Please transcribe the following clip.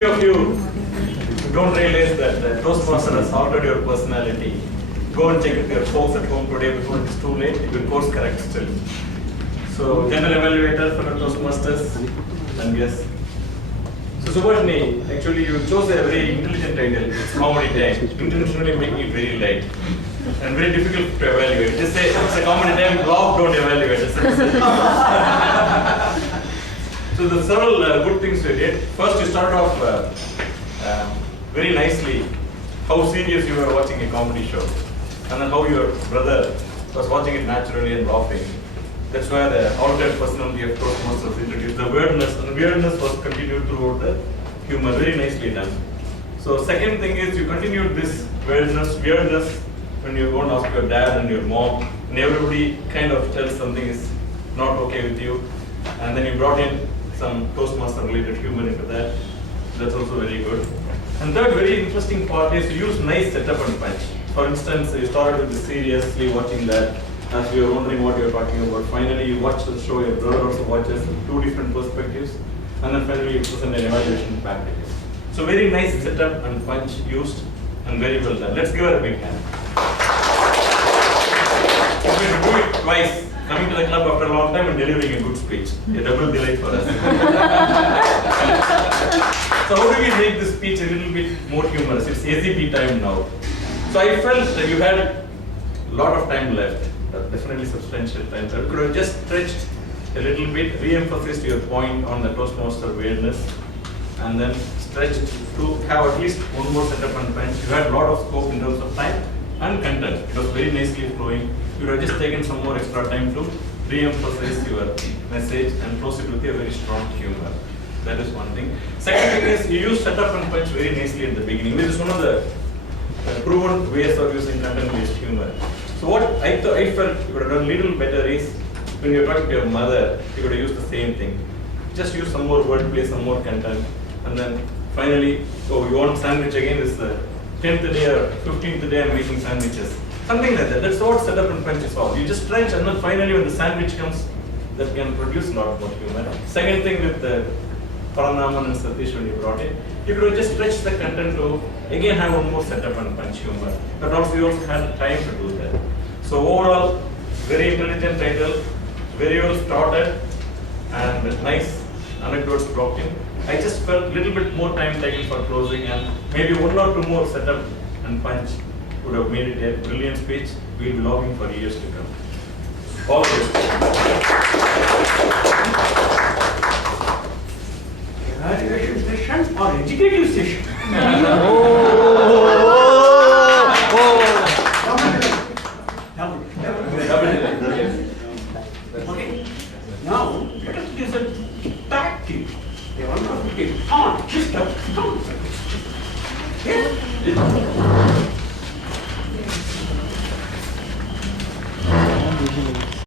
Of you don't realize that the Toastmaster has altered your personality. Go and check with your folks at home today before it is too late. You will course correct still. So, general evaluator for the Toastmasters, and yes. So, Subhashni, actually you chose a very intelligent title. It's comedy time. Intentionally making it very light and very difficult to evaluate. Just say it's a comedy time. Laugh, don't evaluate. So the several good things we did. First, you started off very nicely how serious you were watching a comedy show, and then how your brother was watching it naturally and laughing. That's why the altered personality of Toastmasters was introduced. The weirdness, and weirdness was continued throughout the humor. Very nicely done. So second thing is you continued this weirdness when you go and ask your dad and your mom, and everybody kind of tells something is not okay with you, and then you brought in some Toastmaster related humor into that. That's also very good. And third very interesting part is you use nice setup and punch. For instance, you started with the seriously watching that as we were wondering what you're talking about. Finally, you watch the show, your brother also watches two different perspectives, and then finally you present an evaluation back to you. So very nice setup and punch used, and very well done. Let's give her a big hand. If we do it twice, coming to the club after a long time and delivering a good speech. A double delight for us. So how do we make this speech a little bit more humorous? It's ACP time now. So I felt that you had a lot of time left, definitely substantial time. So you could have just stretched a little bit, re-emphasized your point on the Toastmaster weirdness, and then stretched to have at least one more setup and punch. You had a lot of scope in terms of time and content. It was very nicely flowing. You would have just taken some more extra time to re-emphasize your message and close it with a very strong humor. That is one thing. Second thing is you use setup and punch very nicely at the beginning, which is one of the proven ways of using content-based humor. So what I felt you could have done a little better is when you're talking to your mother, you could have used the same thing. Just use some more wordplay, some more content, and then finally, oh, you want sandwich again? This is the 10th day or 15th day I'm making sandwiches. Something like that. That's what setup and punch is all. You just stretch, and then finally when the sandwich comes, that can produce a lot more humor. Second thing with Paranaman and Satish when you brought it, you could just stretch the content to again have one more setup and punch humor. But also you also had time to do that. So overall, very intelligent title, very well started, and nice anecdotes brought in. I just felt a little bit more time taken for closing, and maybe one or two more setup and punch would have made it a brilliant speech. We'll be logging for years to come. All of this. Evaluation session or educative session? Okay. Now, let us use a tactic. They want to take on, just a